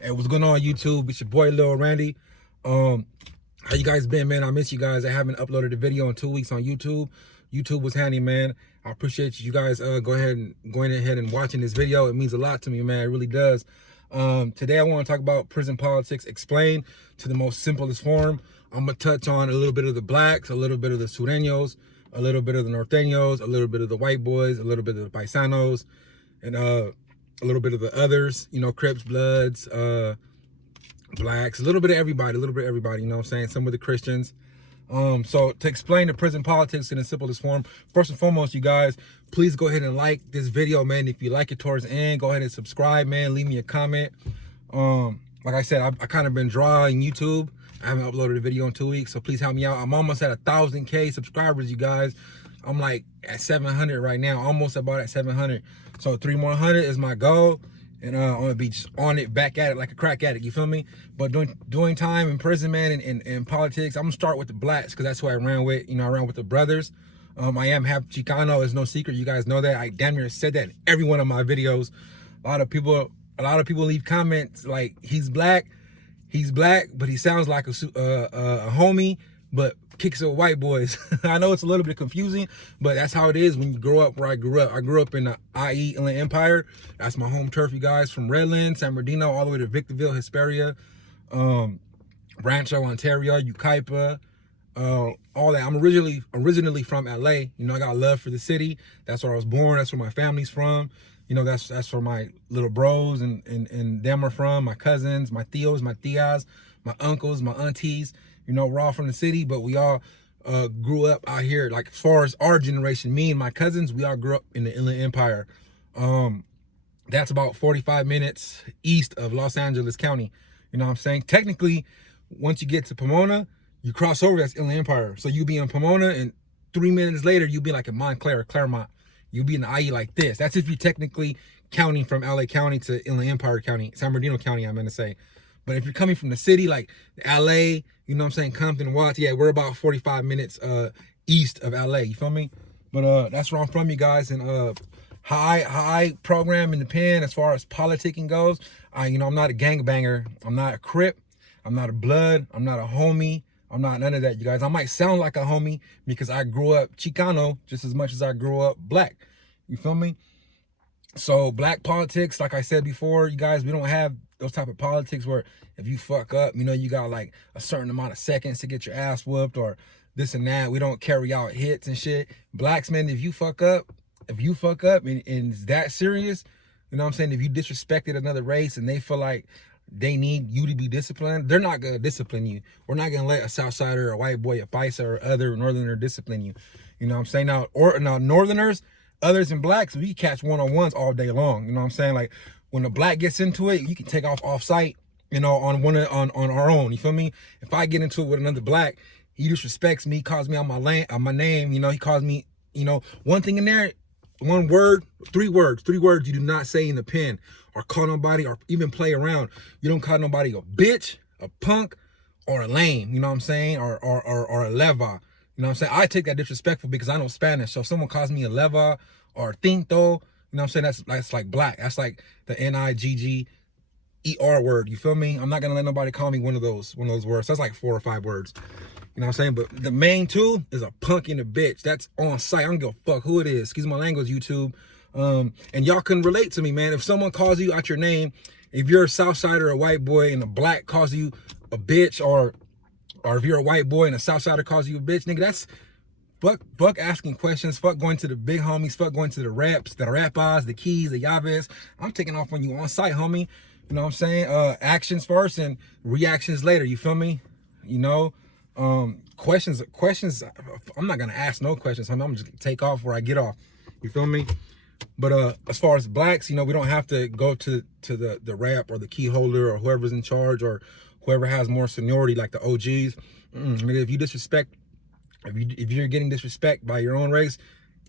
Hey, what's going on, YouTube? It's your boy Lil Randy. How you guys been, man? I miss you guys. I haven't uploaded a video in 2 weeks on YouTube. YouTube was handy, man. I appreciate you guys going ahead and watching this video. It means a lot to me, man. It really does. Today I want to talk about prison politics explained to the most simplest form. I'm gonna touch on a little bit of the blacks, a little bit of the sureños, a little bit of the norteños, a little bit of the white boys, a little bit of the paisanos, and a little bit of the others, you know, Crips, Bloods, blacks, a little bit of everybody, you know what I'm saying? Some of the Christians. So to explain the prison politics in the simplest form, first and foremost, you guys, please go ahead and like this video, man. If you like it towards the end, go ahead and subscribe, man. Leave me a comment. Like I said, I kind of been dry on YouTube. I haven't uploaded a video in 2 weeks, so please help me out. I'm almost at 1,000K subscribers, you guys. I'm like at 700 right now, almost about at 700. So 3 more hundred is my goal. And I'm gonna be just on it, back at it like a crack addict, you feel me? But doing time in prison, man, and politics, I'm gonna start with the blacks, because that's who I ran with. You know, I ran with the brothers. I am half Chicano, it's no secret. You guys know that. I damn near said that in every one of my videos. A lot of people leave comments like he's black, but he sounds like a homie, but kicks with white boys. I know it's a little bit confusing, but that's how it is when you grow up where I grew up. I grew up in the IE Inland Empire. That's my home turf, you guys, from Redland, San Bernardino, all the way to Victorville, Hesperia, Rancho, Ontario, Yucaipa, all that. I'm originally from LA. You know, I got love for the city. That's where I was born. That's where my family's from. You know, that's where my little bros and them are from, my cousins, my tios, my tias, my uncles, my aunties. You know, we're all from the city, but we all grew up out here. Like, as far as our generation, me and my cousins, we all grew up in the Inland Empire. That's about 45 minutes east of Los Angeles County. You know what I'm saying? Technically, once you get to Pomona, you cross over, that's Inland Empire. So you be in Pomona, and 3 minutes later, you'll be like in Montclair or Claremont. You'll be in the IE like this. That's if you're technically counting from LA County to Inland Empire County, San Bernardino County, I'm gonna say. But if you're coming from the city, like LA, you know what I'm saying, Compton, Watts, yeah, we're about 45 minutes east of LA, you feel me? But that's where I'm from, you guys. And how I program in the pen as far as politicking goes, you know, I'm not a gangbanger, I'm not a Crip, I'm not a Blood, I'm not a homie, I'm not none of that, you guys. I might sound like a homie because I grew up Chicano just as much as I grew up black, you feel me? So black politics, like I said before, you guys, we don't have those type of politics where if you fuck up, you know, you got like a certain amount of seconds to get your ass whooped or this and that. We don't carry out hits and shit. Blacks, man, if you fuck up and it's that serious, you know what I'm saying? If you disrespected another race and they feel like they need you to be disciplined, they're not gonna discipline you. We're not gonna let a Southsider, a white boy, a Paisa, or other Northerner discipline you. You know what I'm saying? Now Northerners, others and blacks, we catch one-on-ones all day long. You know what I'm saying? Like, when a black gets into it, you can take off site, you know, on our own. You feel me? If I get into it with another black, he disrespects me, calls me on my name, you know, he calls me, you know, one thing in there, one word, 3 words you do not say in the pen or call nobody or even play around. You don't call nobody a bitch, a punk, or a lame, you know what I'm saying? Or a leva. You know what I'm saying? I take that disrespectful because I know Spanish. So if someone calls me a leva or tinto, you know what I'm saying? That's like black. That's like the Nigger word. You feel me? I'm not gonna let nobody call me one of those words. That's like 4 or 5 words. You know what I'm saying? But the main 2 is a punk and a bitch. That's on site. I don't give a fuck who it is. Excuse my language, YouTube. And y'all can relate to me, man. If someone calls you out your name, if you're a Southsider or a white boy and a black calls you a bitch, or if you're a white boy and a Southsider calls you a bitch, nigga, that's fuck asking questions, fuck going to the big homies, fuck going to the raps, the rapas, the keys, the llaves. I'm taking off on you on site, homie. You know what I'm saying? Actions first and reactions later, you feel me? You know, questions, I'm not gonna ask no questions, homie. I'm just gonna take off where I get off. You feel me? But as far as blacks, you know, we don't have to go to the rap or the key holder or whoever's in charge or whoever has more seniority, like the OGs. If you disrespect, if you're getting disrespect by your own race,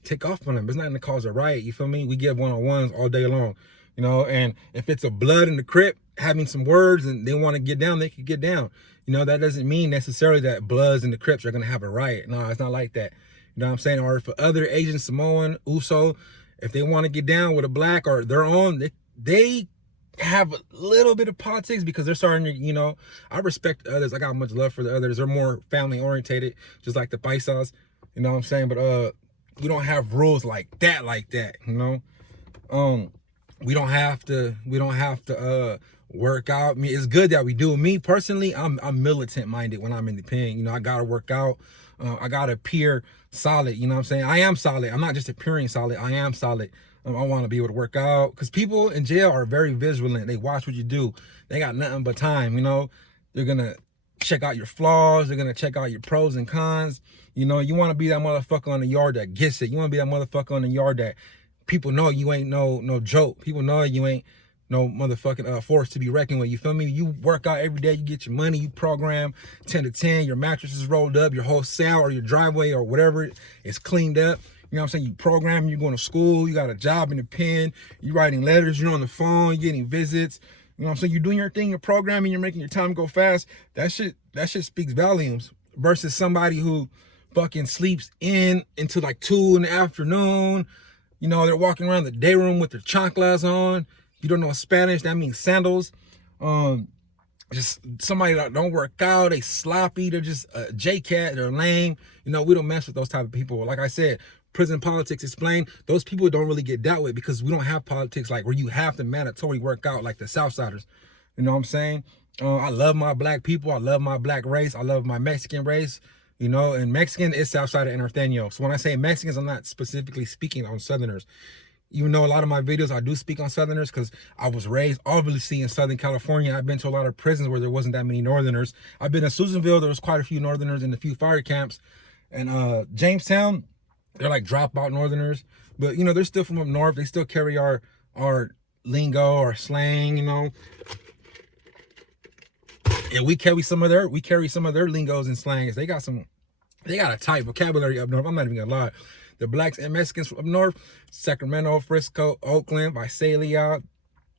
take off on them. It's not gonna cause a riot, you feel me? We give one-on-ones all day long, you know. And if it's a Blood in the Crip having some words and they want to get down, they can get down. You know, that doesn't mean necessarily that Bloods and the Crips are gonna have a riot. No, it's not like that. You know what I'm saying? Or for other Asian, Samoan, Uso, if they want to get down with a black or their own, they have a little bit of politics because they're starting to, I respect others. I got much love for the others. They're more family orientated, just like the paisas, you know what I'm saying? But we don't have rules like that, we don't have to work out. I mean, it's good that we do. Me personally, I'm militant minded when I'm in the pen. I gotta work out. I gotta appear solid. You know what I'm saying? I am solid. I'm not just appearing solid. I am solid. I want to be able to work out because people in jail are very vigilant. They watch what you do. They got nothing but time. They're gonna check out your flaws. They're gonna check out your pros and cons. You want to be that motherfucker on the yard that gets it. You want to be that motherfucker on the yard that people know you ain't no joke. People know you ain't no motherfucking force to be reckoned with. You feel me? You work out every day. You get your money. You program 10 to 10. Your mattress is rolled up. Your whole cell or your driveway or whatever is cleaned up. You know what I'm saying? You program. You're going to school. You got a job in the pen. You're writing letters. You're on the phone. You're getting visits. You know what I'm saying? You're doing your thing. You're programming. You're making your time go fast. That shit speaks volumes versus somebody who fucking sleeps until like 2 in the afternoon. They're walking around the day room with their chanclas on. You don't know Spanish, that means sandals. Just somebody that don't work out, they sloppy, they're just a J-cat, they're lame. We don't mess with those type of people. Like I said, prison politics explained, those people don't really get dealt with because we don't have politics like where you have to mandatory work out like the Southsiders. You know what I'm saying? I love my black people, I love my black race, I love my Mexican race. And Mexican is Southsider and Norteño. So when I say Mexicans, I'm not specifically speaking on Southerners. Even though a lot of my videos, I do speak on Southerners because I was raised, obviously, in Southern California. I've been to a lot of prisons where there wasn't that many Northerners. I've been in Susanville. There was quite a few Northerners in a few fire camps. And Jamestown, they're like dropout Northerners. But, they're still from up north. They still carry our lingo, our slang, And we carry some of their lingos and slangs. They got a tight vocabulary up north. I'm not even gonna lie. The blacks and Mexicans up north, Sacramento, Frisco, Oakland, Visalia,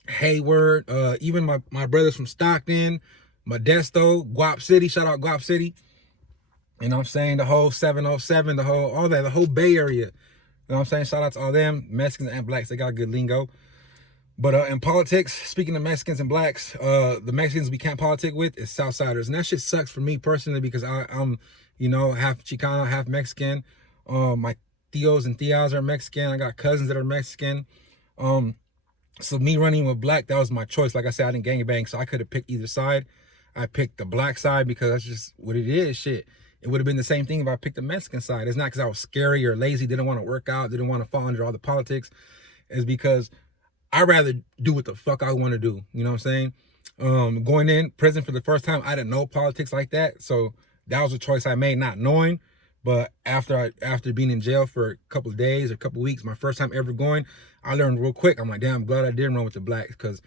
Hayward, even my brothers from Stockton, Modesto, Guap City, shout out Guap City. You know what I'm saying? The whole 707, the whole Bay Area. You know what I'm saying? Shout out to all them, Mexicans and blacks, they got good lingo. But in politics, speaking of Mexicans and blacks, the Mexicans we can't politic with is Southsiders. And that shit sucks for me personally because I'm, half Chicano, half Mexican. My tios and tias are Mexican. I got cousins that are Mexican. So me running with black, that was my choice. Like I said, I didn't gangbang, so I could have picked either side. I picked the black side because that's just what it is, shit. It would have been the same thing if I picked the Mexican side. It's not because I was scary or lazy, didn't want to work out, didn't want to fall under all the politics. It's because I'd rather do what the fuck I want to do. You know what I'm saying? Going in prison for the first time, I didn't know politics like that. So that was a choice I made, not knowing. But after being in jail for a couple of days or a couple of weeks, my first time ever going, I learned real quick. I'm like, damn, I'm glad I didn't run with the blacks because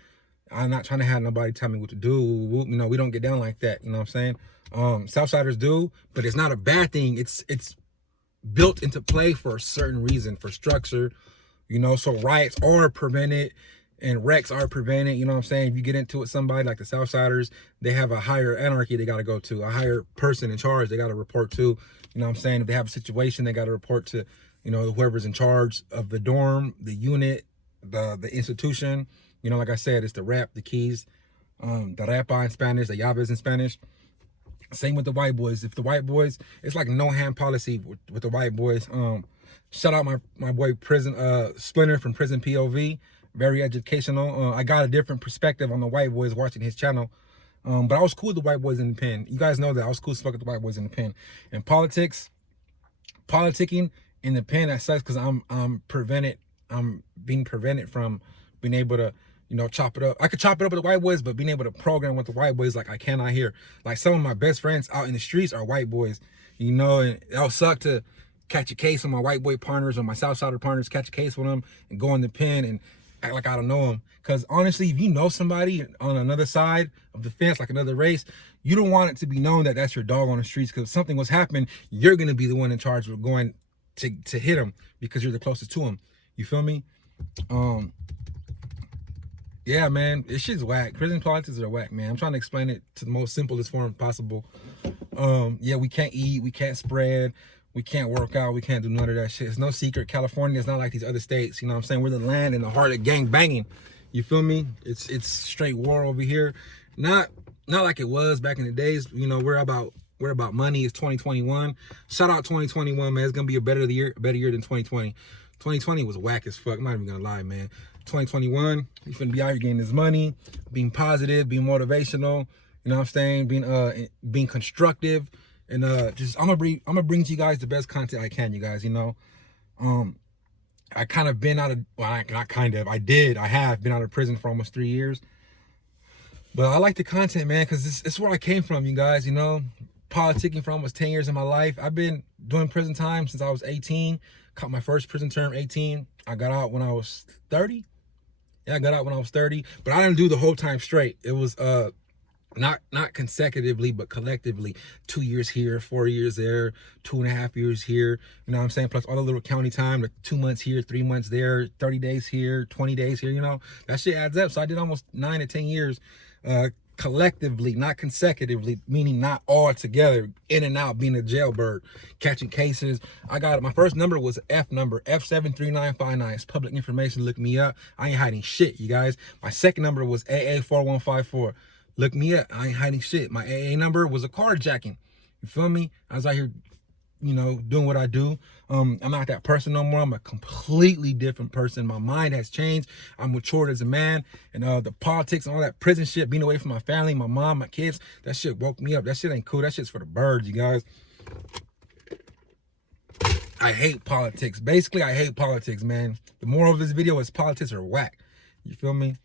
I'm not trying to have nobody tell me what to do. We don't get down like that. You know what I'm saying? Southsiders do, but it's not a bad thing. It's built into play for a certain reason, for structure. So riots are prevented and wrecks are prevented. You know what I'm saying? If you get into it with somebody like the Southsiders, they have a higher anarchy they got to go to, a higher person in charge they got to report to. You know what I'm saying? If they have a situation, they got to report to, whoever's in charge of the dorm, the unit, the institution. Like I said, it's the rep, the keys, the repa in Spanish, the llaves in Spanish. Same with the white boys. If the white boys, it's like no hand policy with the white boys. Shout out my boy Splinter from Prison POV. Very educational. I got a different perspective on the white boys watching his channel. But I was cool with the white boys in the pen. You guys know that I was cool as fuck with the white boys in the pen. And politicking in the pen, that sucks because I'm being prevented from being able to, chop it up. I could chop it up with the white boys, but being able to program with the white boys like I cannot here. Like some of my best friends out in the streets are white boys, and it'll suck to catch a case with my white boy partners or my Southsider partners, catch a case with them and go in the pen and act like I don't know them. Because honestly, if you know somebody on another side of the fence, like another race, you don't want it to be known that that's your dog on the streets. Because if something was happening, you're going to be the one in charge of going to hit him because you're the closest to him. You feel me? Yeah, man, this shit's whack. Prison politics are whack, man. I'm trying to explain it to the most simplest form possible. Yeah, we can't eat, we can't spread, we can't work out, we can't do none of that shit. It's no secret. California is not like these other states. You know what I'm saying? We're the land in the heart of gang banging. You feel me? It's straight war over here. Not like it was back in the days. You know, we're about money. It's 2021. Shout out 2021, man. It's gonna be a better year than 2020. 2020 was whack as fuck. I'm not even gonna lie, man. 2021, you finna be out here getting this money, being positive, being motivational. You know what I'm saying? Being constructive, and just I'm gonna bring to you guys the best content I can. You guys, you know, I kind of been out of, well, I have been out of prison for almost 3 years. But I like the content, man, because it's where I came from, you guys, you know. Politicking for almost 10 years of my life. I've been doing prison time since I was 18. Caught my first prison term 18. I got out when I was 30. Yeah, I got out when I was 30. But I didn't do the whole time straight. It was not consecutively, but collectively. 2 years here, 4 years there, 2.5 years here. You know what I'm saying? Plus all the little county time, like 2 months here, 3 months there, 30 days here, 20 days here, you know. That shit adds up. So I did almost 9 to 10 years collectively, not consecutively, meaning not all together, in and out, being a jailbird, catching cases. I got it. My first number was F number, F73959. It's public information. Look me up. I ain't hiding shit, you guys. My second number was AA4154. Look me up. I ain't hiding shit. My AA number was a carjacking. You feel me? I was out here, you know, doing what I do. I'm not that person no more. I'm a completely different person. My mind has changed. I'm matured as a man. And the politics and all that prison shit, being away from my family, my mom, my kids, that shit woke me up. That shit ain't cool. That shit's for the birds, you guys. I hate politics. Basically, I hate politics, man. The moral of this video is politics are whack. You feel me?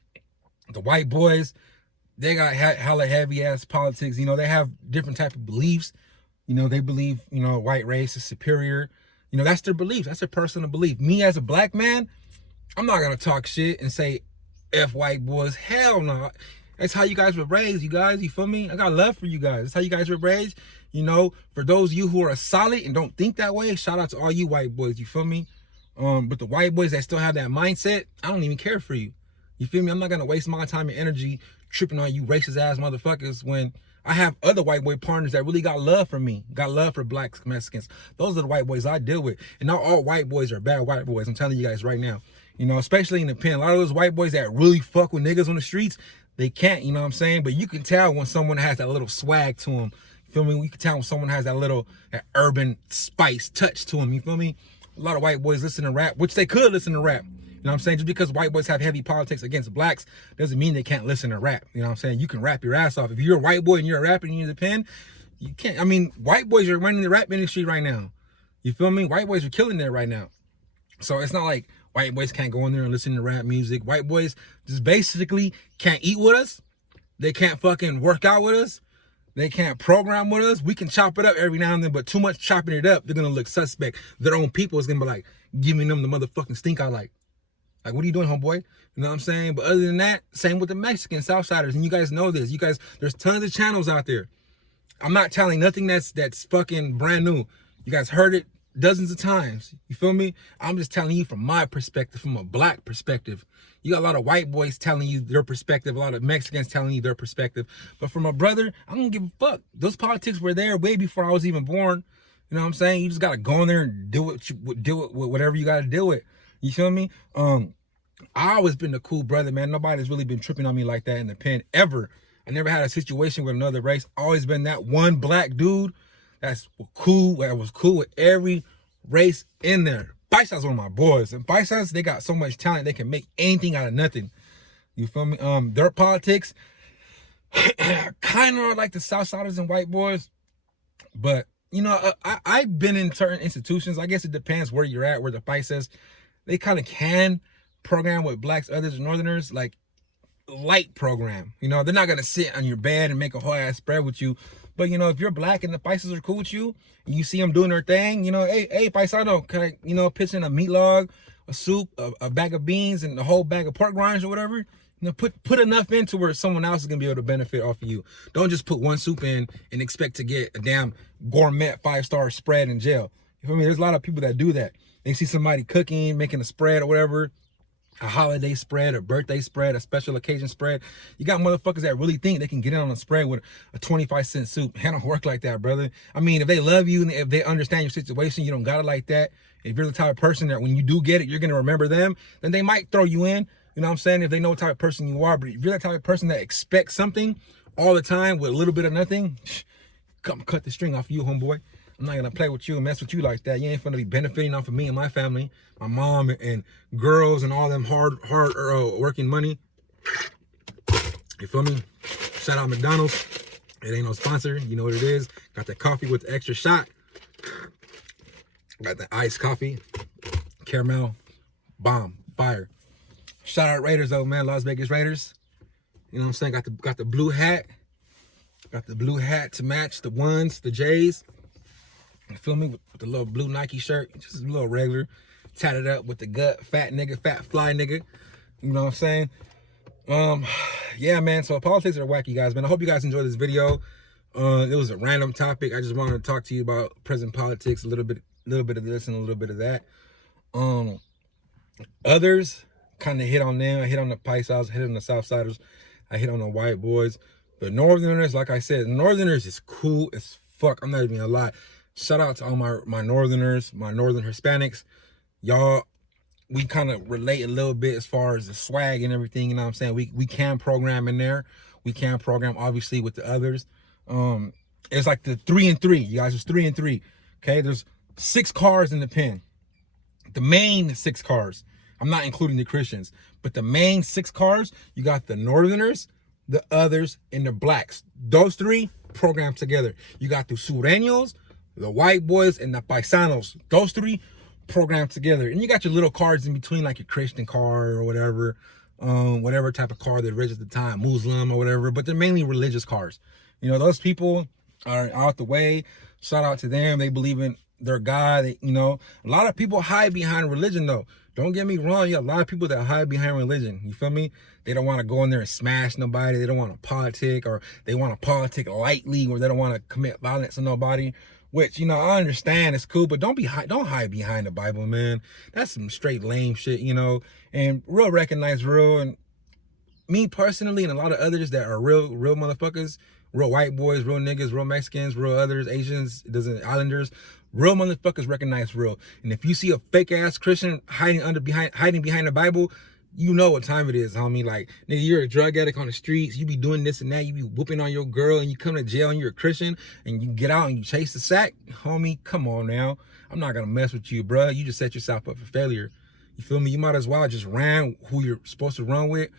The white boys, they got hella heavy ass politics. You know, they have different type of beliefs. You know, they believe, you know, white race is superior. You know, that's their belief. That's their personal belief. Me as a black man, I'm not going to talk shit and say F white boys. Hell no. That's how you guys were raised, you guys. You feel me? I got love for you guys. That's how you guys were raised. You know, for those of you who are solid and don't think that way, shout out to all you white boys. You feel me? But the white boys that still have that mindset, I don't even care for you. You feel me? I'm not going to waste my time and energy tripping on you racist ass motherfuckers when I have other white boy partners that really got love for me, got love for blacks, Mexicans. Those are the white boys I deal with. And not all white boys are bad white boys. I'm telling you guys right now. You know, especially in the pen. A lot of those white boys that really fuck with niggas on the streets, they can't, you know what I'm saying? But you can tell when someone has that little swag to them. You feel me? You can tell when someone has that urban spice touch to them. You feel me? A lot of white boys listen to rap, which they could listen to rap. You know what I'm saying? Just because white boys have heavy politics against blacks doesn't mean they can't listen to rap. You know what I'm saying? You can rap your ass off. If you're a white boy and you're a rapper and you're in the pen, you can't. I mean, white boys are running the rap industry right now. You feel me? White boys are killing it right now. So it's not like white boys can't go in there and listen to rap music. White boys just basically can't eat with us. They can't fucking work out with us. They can't program with us. We can chop it up every now and then, but too much chopping it up, they're going to look suspect. Their own people is going to be like, giving them the motherfucking stink eye like, what are you doing, homeboy? You know what I'm saying? But other than that, same with the Mexican Southsiders. And you guys know this. You guys, there's tons of channels out there. I'm not telling nothing that's fucking brand new. You guys heard it dozens of times. You feel me? I'm just telling you from my perspective, from a black perspective. You got a lot of white boys telling you their perspective, a lot of Mexicans telling you their perspective. But from a brother, I don't give a fuck. Those politics were there way before I was even born. You know what I'm saying? You just got to go in there and deal with whatever you got to deal with. You feel me? I always been the cool brother, man. Nobody's really been tripping on me like that in the pen ever. I never had a situation with another race. Always been that one black dude that's cool, that was cool with every race in there. Paisas one of my boys. And Paisas, they got so much talent, they can make anything out of nothing. You feel me? Their politics kind of like the Southsiders and white boys. But, you know, I've been in certain institutions. I guess it depends where you're at, where the Paisas, they kind of can program with blacks, others, and northerners, like light program. You know, they're not going to sit on your bed and make a whole ass spread with you. But, you know, if you're black and the Paisas are cool with you, and you see them doing their thing, you know, hey, paisano, can I, you know, pitch in a meat log, a soup, a bag of beans, and a whole bag of pork rinds or whatever? You know, put enough into where someone else is going to be able to benefit off of you. Don't just put one soup in and expect to get a damn gourmet 5-star spread in jail. You feel me? There's a lot of people that do that. They see somebody cooking, making a spread or whatever, a holiday spread, a birthday spread, a special occasion spread. You got motherfuckers that really think they can get in on a spread with a 25-cent soup. It don't work like that, brother. I mean, if they love you and if they understand your situation, you don't got it like that. If you're the type of person that when you do get it, you're going to remember them, then they might throw you in. You know what I'm saying? If they know what type of person you are. But if you're that type of person that expects something all the time with a little bit of nothing, come cut the string off of you, homeboy. I'm not gonna play with you and mess with you like that. You ain't gonna be benefiting off of me and my family, my mom and girls and all them hard working money. You feel me? Shout out McDonald's. It ain't no sponsor. You know what it is. Got that coffee with the extra shot. Got the iced coffee. Caramel. Bomb. Fire. Shout out Raiders though, man. Las Vegas Raiders. You know what I'm saying? Got the blue hat. Got the blue hat to match the ones, the J's. You feel me? With the little blue Nike shirt. Just a little regular. Tatted up with the gut. Fat nigga. Fat fly nigga. You know what I'm saying? Yeah, man. So politics are wacky, guys, man. I hope you guys enjoyed this video. It was a random topic. I just wanted to talk to you about present politics, a little bit of this and a little bit of that. Others kind of hit on them. I hit on the Paisanos, I hit on the Southsiders, I hit on the white boys. The Northerners, like I said, Northerners is cool as fuck. I'm not even gonna lie. Shout out to all my Northerners, my Northern Hispanics. Y'all, we kind of relate a little bit as far as the swag and everything, you know what I'm saying? We can program in there. We can program, obviously, with the others. It's like the 3 and 3. You guys, it's 3 and 3. Okay, there's 6 cars in the pen. The main 6 cars. I'm not including the Christians, but the main 6 cars, you got the Northerners, the others, and the blacks. Those 3 programmed together. You got the Sureños, the white boys, and the Paisanos. Those 3 programmed together. And you got your little cards in between, like your Christian car or whatever type of car that rich at the time, Muslim or whatever, but they're mainly religious cars. You know, those people are out the way. Shout out to them. They believe in their God. You know, a lot of people hide behind religion though. Don't get me wrong. You got a lot of people that hide behind religion. You feel me? They don't want to go in there and smash nobody. They don't want to politic, or they want to politic lightly, or they don't want to commit violence on nobody. Which, you know, I understand, it's cool, but don't hide behind the Bible, man. That's some straight lame shit, you know. And real recognize real, and me personally, and a lot of others that are real motherfuckers, real white boys, real niggas, real Mexicans, real others, Asians, islanders, real motherfuckers recognize real. And if you see a fake ass Christian hiding behind the Bible, you know what time it is, homie. Like, nigga, you're a drug addict on the streets. You be doing this and that. You be whooping on your girl, and you come to jail, and you're a Christian, and you get out and you chase the sack. Homie, come on now. I'm not gonna mess with you, bruh. You just set yourself up for failure. You feel me? You might as well just ran who you're supposed to run with,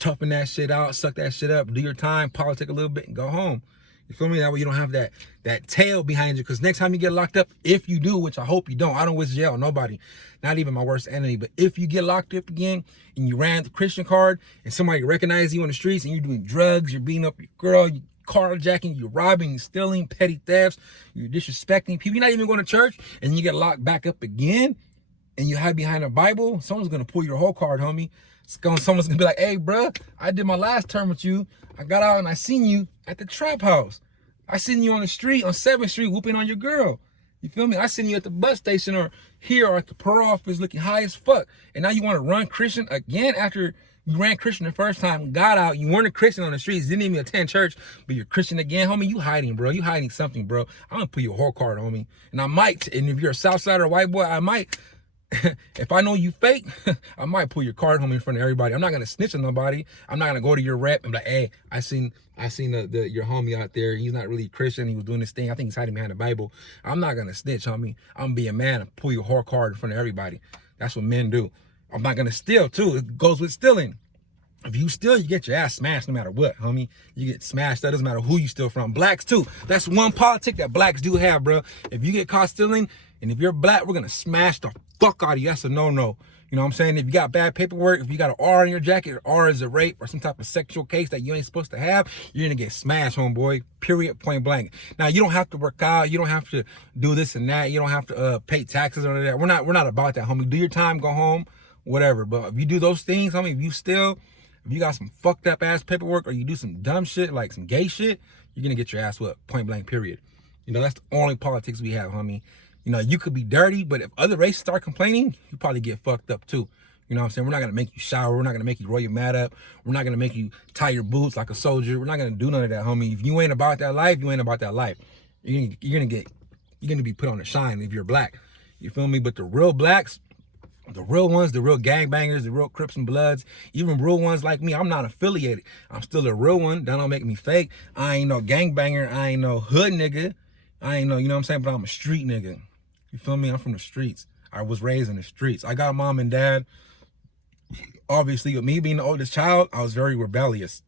toughen that shit out, suck that shit up, do your time, politic a little bit, and go home. You feel me? That way you don't have that tail behind you. Because next time you get locked up, if you do, which I hope you don't, I don't wish jail on nobody, not even my worst enemy. But if you get locked up again and you ran the Christian card and somebody recognizes you on the streets and you're doing drugs, you're beating up your girl, you carjacking, you're robbing, you're stealing, petty thefts, you're disrespecting people, you're not even going to church, and you get locked back up again and you hide behind a Bible, someone's going to pull your whole card, homie. Someone's gonna be like, hey, bro, I did my last term with you. I got out and I seen you at the trap house. I seen you on the street, on 7th Street, whooping on your girl. You feel me? I seen you at the bus station or here or at the parole office looking high as fuck. And now you want to run Christian again after you ran Christian the first time, got out. You weren't a Christian on the streets, didn't even attend church, but you're Christian again, homie. You hiding, bro. You hiding something, bro. I'm gonna put your whole card, homie. And I might, and if you're a Southsider or white boy, I might. If I know you fake, I might pull your card home in front of everybody. I'm not gonna snitch on nobody. I'm not gonna go to your rep and be like, hey, I seen your homie out there. He's not really Christian. He was doing this thing. I think he's hiding behind the Bible. I'm not gonna snitch, homie. I'm gonna be a man and pull your whole card in front of everybody. That's what men do. I'm not gonna steal too. It goes with stealing. If you steal, you get your ass smashed no matter what, homie. You get smashed. That doesn't matter who you steal from. Blacks too. That's one politic that blacks do have, bro. If you get caught stealing, and if you're black, we're gonna smash the fuck out of you. That's a no-no. You know what I'm saying? If you got bad paperwork, if you got an R in your jacket, R is a rape or some type of sexual case that you ain't supposed to have, you're gonna get smashed, homeboy. Period, point blank. Now, you don't have to work out. You don't have to do this and that. You don't have to pay taxes or that. We're not about that, homie. Do your time, go home, whatever. But if you do those things, homie, if you steal, if you got some fucked up ass paperwork or you do some dumb shit, like some gay shit, you're gonna get your ass whipped, point blank, period. You know, that's the only politics we have, homie. You know, you could be dirty, but if other races start complaining, you probably get fucked up too. You know what I'm saying? We're not going to make you shower. We're not going to make you roll your mat up. We're not going to make you tie your boots like a soldier. We're not going to do none of that, homie. If you ain't about that life, you ain't about that life. You're going to be put on a shine if you're black. You feel me? But the real blacks, The real ones, the real gangbangers, the real Crips and Bloods, even real ones like me, I'm not affiliated. I'm still a real one. That don't make me fake. I ain't no gangbanger. I ain't no hood nigga. I ain't no, you know what I'm saying? But I'm a street nigga. You feel me? I'm from the streets. I was raised in the streets. I got a mom and dad. Obviously, with me being the oldest child, I was very rebellious.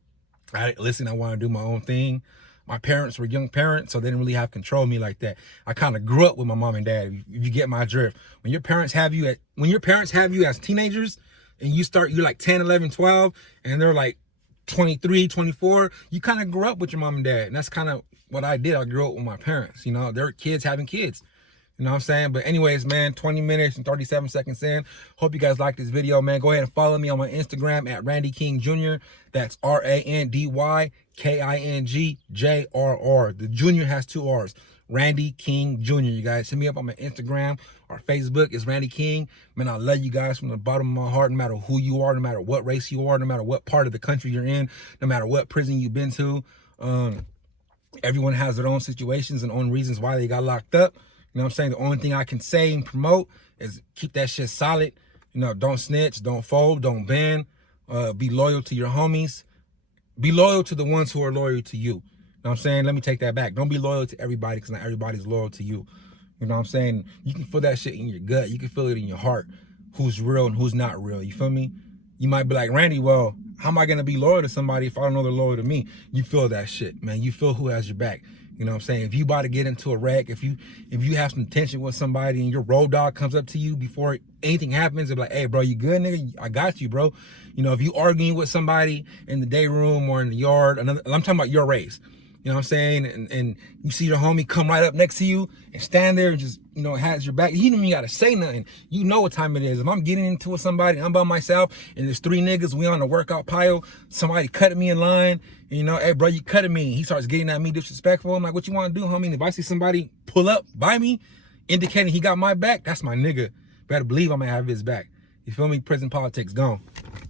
I want to do my own thing. My parents were young parents, so they didn't really have control of me like that. I kind of grew up with my mom and dad. If you get my drift, when your parents have you as teenagers, and you're like 10, 11, 12, and they're like 23, 24, you kind of grew up with your mom and dad, and that's kind of what I did. I grew up with my parents. You know, they're kids having kids. You know what I'm saying? But anyways, man, 20 minutes and 37 seconds in. Hope you guys like this video, man. Go ahead and follow me on my Instagram at Randy King Jr. That's RandyKingJRR. The Junior has 2 R's. Randy King Jr. You guys hit me up on my Instagram or Facebook. It's Randy King. Man, I love you guys from the bottom of my heart, no matter who you are, no matter what race you are, no matter what part of the country you're in, no matter what prison you've been to. Everyone has their own situations and own reasons why they got locked up. You know what I'm saying? The only thing I can say and promote is keep that shit solid. You know, don't snitch, don't fold, don't bend. Be loyal to your homies. Be loyal to the ones who are loyal to you. You know what I'm saying? Let me take that back. Don't be loyal to everybody, because not everybody's loyal to you. You know what I'm saying? You can feel that shit in your gut. You can feel it in your heart. Who's real and who's not real. You feel me? You might be like, Randy, well, how am I going to be loyal to somebody if I don't know they're loyal to me? You feel that shit, man. You feel who has your back. You know what I'm saying? If you about to get into a wreck, if you have some tension with somebody and your road dog comes up to you before anything happens, they're like, hey, bro, you good, nigga? I got you, bro. You know, if you arguing with somebody in the day room or in the yard, I'm talking about your race. You know what I'm saying? And you see your homie come right up next to you and stand there and just, you know, has your back. You don't even got to say nothing. You know what time it is. If I'm getting into with somebody, I'm by myself, and there's 3 niggas, we on the workout pile, somebody cutting me in line, and, you know, hey, bro, you cutting me. He starts getting at me disrespectful. I'm like, what you want to do, homie? And if I see somebody pull up by me, indicating he got my back, that's my nigga. Better believe I'm going to have his back. You feel me? Prison politics, gone.